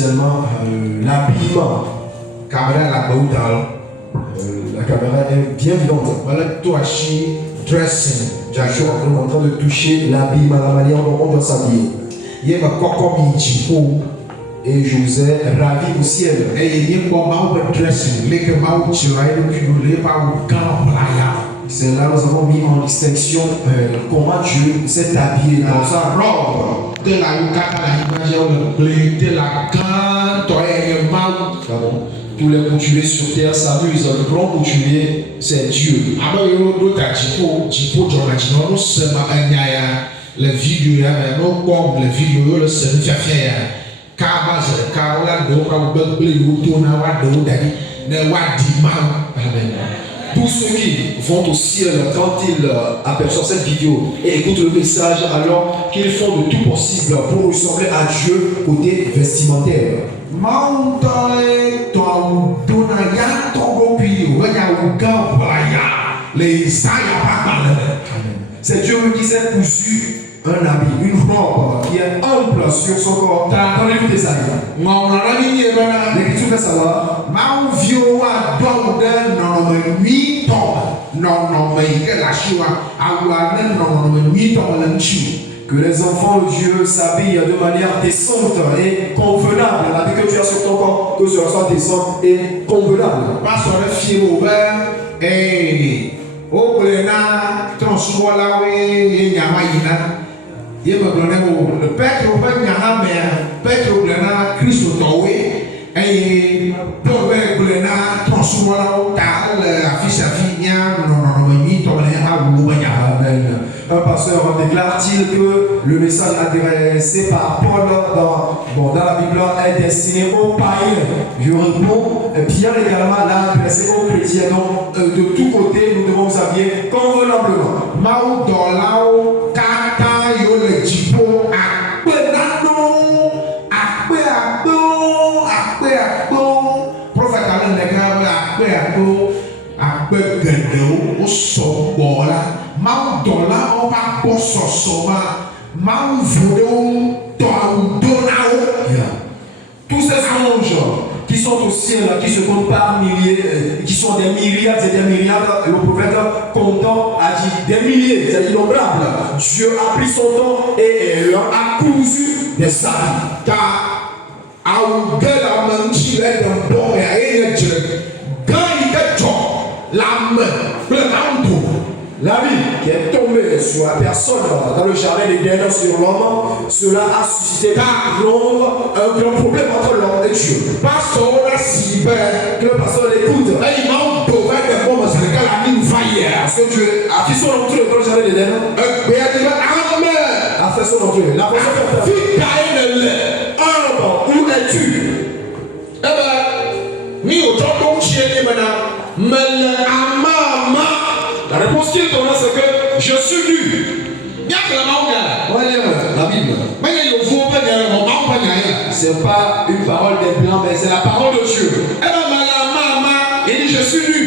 Seulement l'habillement. Caméra la baouda. La caméra est bien vivante. Voilà, toi, dressing. Jackson est en train de toucher l'habillement, la manière dont on doit s'habiller. Il y a un coco michifou. Et je vous ai ravi au ciel. Et il y a un dressing. Les que maou tiraille le cul, les maou playa. C'est là nous avons mis en distinction comment Dieu s'est habillé dans sa robe. De la de la Pardon. Tous les couturiers sur terre s'amusent. Le grand couturier, c'est Dieu. Les vidéos, les vidéos, le seul fait Tous ceux qui vont au ciel, quand ils aperçoivent cette vidéo et écoutent le message, alors qu'ils font de tout possible pour ressembler à Dieu côté vestimentaire. C'est Dieu qui s'est cousu un habit, une robe qui est ample sur son corps. Dans le livre d'Ésaïe, l'Écriture fait savoir que les enfants de Dieu s'habillent de manière décente et convenable. L'habit que tu as sur ton corps, que ce soit décent et convenable. Un pasteur déclare-t-il que le message adressé par Paul dans la Bible est destiné aux païens. Je réponds, Pierre également l'a adressé aux chrétiens. Donc de tous côtés, nous devons nous habiller convenablement. Tous ces anges qui sont au ciel, qui se comptent par milliers, qui sont des myriades et des myriades, le prophète comptant a dit des milliers, c'est innombrable. Dieu a pris son temps et leur a cousu des habits. Car la vie qui est tombée sur la personne dans le jardin d'Éden sur l'homme, cela a suscité un grand problème entre l'homme et Dieu. Que le pasteur l'écoute. Parce que Dieu a fait son entrée dans le jardin d'Éden. A fait son entrée. La personne fait où es-tu? La réponse qu'il donne, c'est que je suis nu. La Bible. C'est pas une parole des blancs, mais c'est la parole de Dieu. Il dit je suis nu.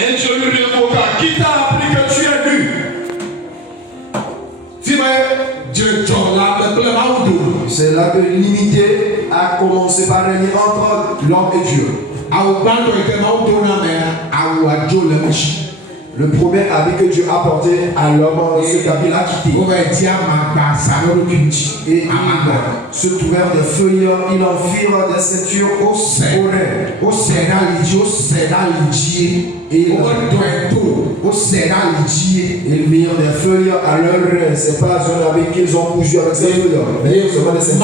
Et Dieu lui réponda, qui t'a appris que tu es nu? C'est là que l'unité a commencé par régner entre l'homme et Dieu. Le premier habit que Dieu a porté à l'homme, cet habit l'a quitté. Et il se trouvèrent des feuilles, ils en firent des ceintures au oreilles. Et ils mirent des feuilles à leur oreille. Ce n'est pas un habit qu'ils ont cousu avec ces feuilles, mais seulement des ceintures.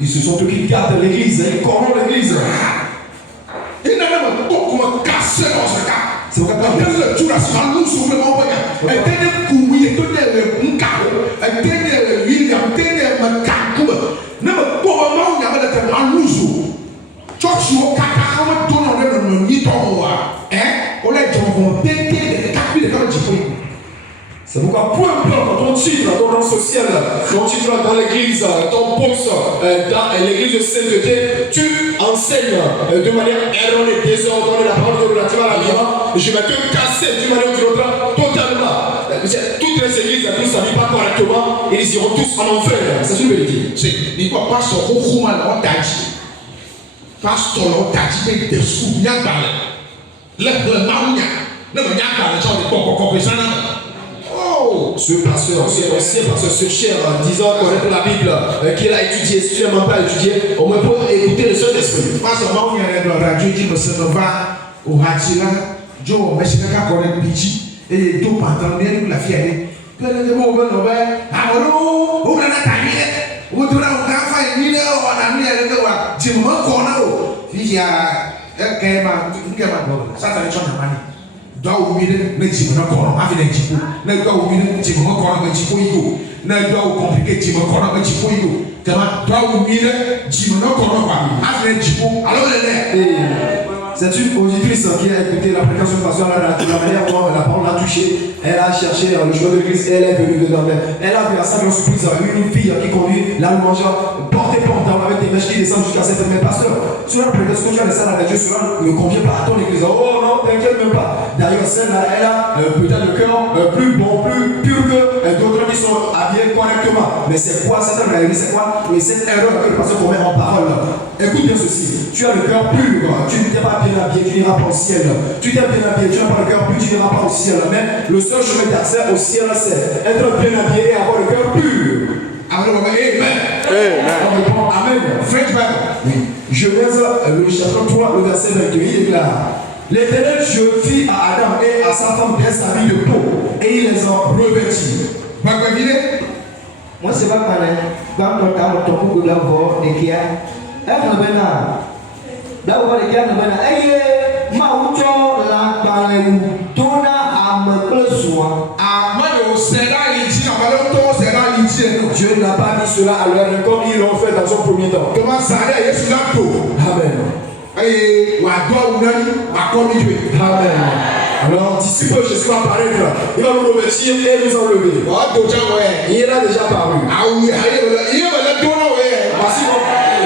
Ils se sont occupés de l'église, ils corrompent l'église. C'est pourquoi peu importe ton titre, ton rang social, ton titre dans l'église, ton poste dans l'église de sainteté, tu enseignes de manière erronée, désordonnée la parole relative à la vie. Je vais te casser d'une manière ou d'une autre totalement. Toutes les églises qui ne s'habillent pas correctement, ils iront tous en enfer. C'est une vérité. C'est il faut pas se rejoindre dans ta vie. Pasteur dans ta vie de sous bien parler. Le maounia, le bien parler, ça on est pas ça là. Ce pasteur, ce ancien pasteur, ce cher, disant connaître la Bible, qu'il a étudié, si tu n'as même pas étudié, au moins pour écouter le Saint-Esprit. Pasteur maounia est dans la radio, dit que ça ne va au Hatila, Joe, mais c'est qu'à connaître Bichi, et tout pantalon, bien la fierté. Que le mot va nous faire, ah non, on a la taille, on doit faire une vidéo, on a mis le doigt, tu me connais, il y a un gamin, ça t'a dit en amani. Doit ouvrir le type de corps, avec les types, ne doit ouvrir le type de corps, avec type ego, ne doit compliquer type de corps, avec type ego. Doit ouvrir le type de corps, avec les types, alors elle est. C'est une auditrice qui a écouté la prédication pastorale, la manière dont la parole l'a touchée. Elle a cherché le chemin de l'église et elle est venue dedans. Elle a vu à sa grande surprise une fille qui conduit la louange portée avec des mèches qui descendent jusqu'à cette même pasteur. Cela, la prédication que tu as laissée à la Dieu, cela ne convient pas à ton église. Oh non, t'inquiète même pas. D'ailleurs, celle-là, elle a peut-être le cœur plus bon, plus pur que d'autres qui sont habillés correctement. Mais c'est quoi cette réalité? C'est quoi? Mais cette erreur que le pasteur commet en parole. Écoute bien ceci. Tu as le cœur pur. Tu ne t'es pas bien habillé, tu n'iras pas au ciel. Tu t'es bien habillé, tu n'as pas le cœur pur, tu n'iras pas au ciel. Mais le seul chemin d'accès au ciel, c'est être bien habillé et avoir le cœur pur. Amen. Amen. French Bible. Oui. Genèse, le chapitre 3, le verset 22, il déclare: L'Éternel Dieu fit à Adam et à sa femme des habits de peau, et il les a revêtis. Moi, c'est pas pareil. Quand on a ton coup de la voix, et qu'il y a un bénin. D'abord, il y a un bénin. Aïe, ma oucho, la balou, tona, à me pleuvoir. Dieu n'a pas mis cela à leur comme ils l'ont fait dans son premier temps. Amen. Amen. Alors, d'ici peu, Jésus va apparaître. Il va nous revêtir et nous enlever. Il est là déjà paru. Voici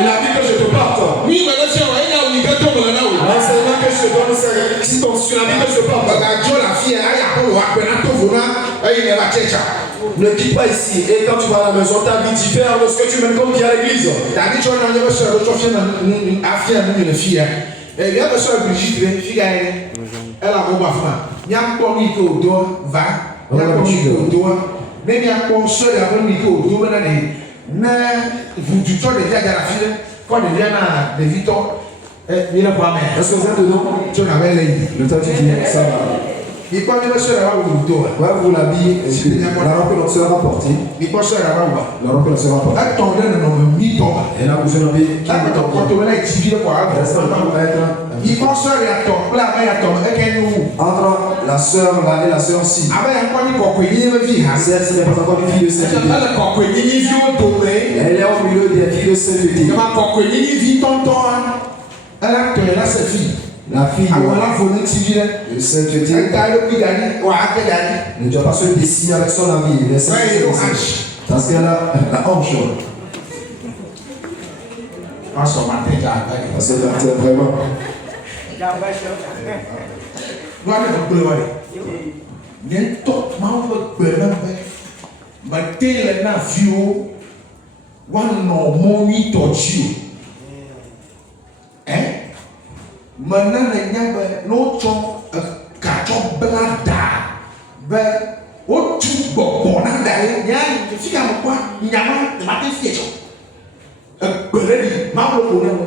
la vie que je te porte. L'enseignement que je te donne, c'est si ton sur la vie que je te porte. Ne quitte pas ici. Et quand tu vas à la maison, ta vie diffère de ce que tu mènes comme vie à l'église. Elle a un enfant. Il y a un peu de micro va. Il y a un peu de micro mais il y a un peu de seul avec micro mais vous du temps de dire à la fille, quand il vient à des vitons, il a pas mais. Est-ce que vous êtes dedans? Tu n'avais l'air. Le temps tu dis, ça va. Il peut même se laver au dos. Ouais, vous l'habillez, la robe que l'on sera portée. Il peut se laver au bas. La robe que l'on sera portée. Attendez, non, mi tombe. Et là, vous avez quand on est activé pour avoir. Il pense à la tombe. Là, il y a tombe. Entre la sœur là et la sœur ci. Ah, ben, encore une fois, il y a une vie. Celle-ci n'est pas encore une fille de sainteté. Elle est au milieu des filles de sainteté. Elle a sa fille. La fille de sainteté ne doit pas se dessiner avec son ami. Parce qu'elle a la hanche. Parce que vraiment. Maintenant, il y a l'autre carton blada. Ben, au tout bon, il y a une fille à moi, il y a un matin fièvre. Beledi, ma pour nous.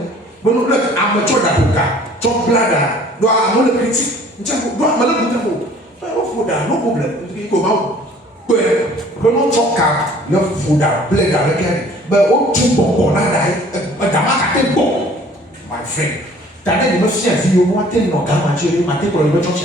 Bon, nous, amateur d'avocat, ton blada, doit avoir le critique. Doit me le dire. Ben, au fond, no problème. Comment? Ben, vraiment, ton cas, le fouda, bled avec elle. Ben, au tout bon, bon, my friend. T'as dit me fier vie au moins tel non gamin j'ai maté pour le church.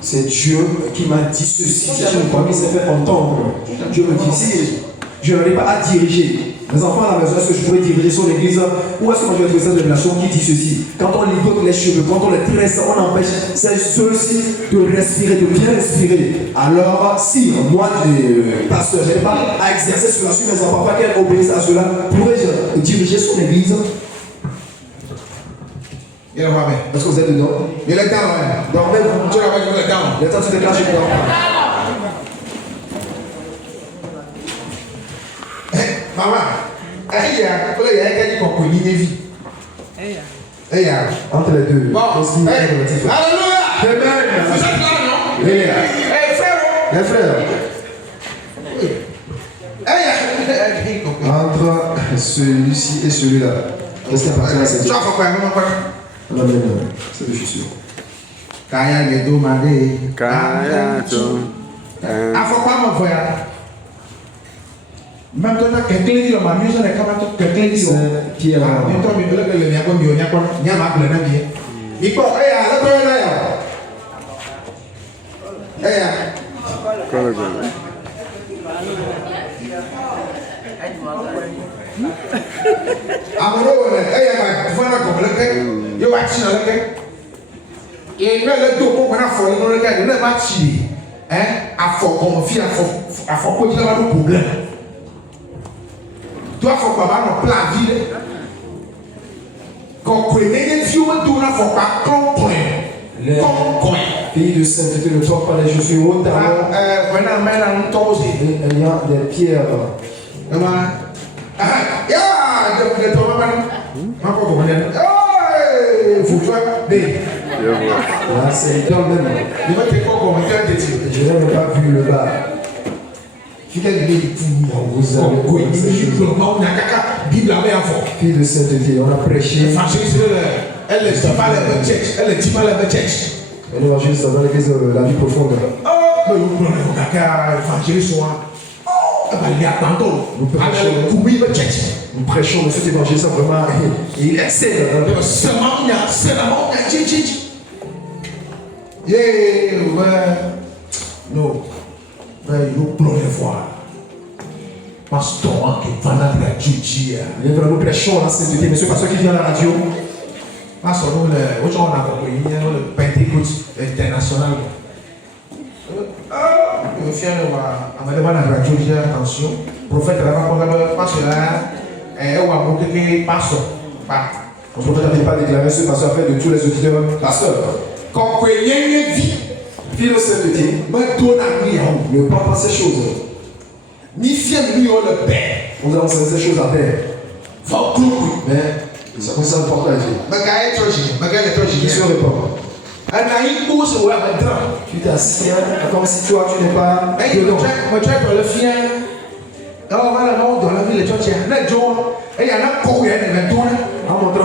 C'est Dieu qui m'a dit ceci. Si je ne crois pas, c'est fait entendre. Dieu me dit, si je n'arrive pas à diriger mes enfants à la maison, est-ce que je pourrais diriger sur l'église ou est-ce que moi je vais trouver cette révélation qui dit ceci? Quand on ligote les cheveux, quand on les tresse, on empêche ceux-ci de respirer, de bien respirer. Alors, si moi, pasteur, je n'ai pas à exercer cela sur mes enfants, pas qu'elles obéissent à cela, pourrais-je diriger sur l'église? Il y a pas bien. Est-ce que vous êtes dedans? Il y a le temps, ouais. Dormez-vous. Tu l'as pas le temps. Le temps se déclenche dedans. Maman, il y a quelqu'un qui comprend vie. Entre les deux. Bon, qu'est-ce qui est relatif? alléluia. Amen. Vous êtes là, non? Oui. Frère. Les frères, entre celui-ci et celui-là, qu'est-ce qui appartient à cette Tu vie? as fait quoi? Amen. C'est je suis sûr. Kaya Gedo Made. Kaya to. Afọkwa mọ̀ fọ ya. Même toi, quelqu'un dit le mamieux, ça n'est pas tout. Quelqu'un dit C'est Pierre. mais toi, mais le gars, il y a quoi, il y a ma pleine vie. Il faut, là, toi, là. Amoureux, ma voilà comme le gars, il va tirer le gars. Et il va le dos pour qu'on a fait le gars, il va tirer. À fort, comme fille, à fort, pour dire le problème. Toi, il faut pas avoir un plat vide. Quand on connaît les filles, on doit pas comprendre. Pays de sainteté, ne toque pas les chaussures hautes. Ayant des pierres. Là, c'est dans le même. Je n'ai même pas vu le bas. Vous avez fille de sainteté, on a prêché. L'évangile, c'est dans l'église de la vie profonde. Nous prêchons de cet évangile, ça vraiment, il excelle. Non, mais il faut pleurer voir. Pasteur qui va dans la Tchétchie. Nous prêchons la sainteté, monsieur pasteur qui vient à la radio. Pasteur, nous, on a compris, le Pentecôte international. Je suis fier de voir, on va demander à la radio, j'ai attention. Prophète, parce que là, on va montrer que pasteur. Le prophète n'avait pas déclaré ce pasteur fait de tous les auditeurs pasteurs. Quand on y a une vie, Fille de sainteté, ne pas pas ces choses. ni fier de lui, on le père. Nous allons faire ces choses à terre. Faut clouer. Mais ça concerne pas la vie. Qui se répand. Tu t'assieds comme si toi tu n'es pas dedans. En montrant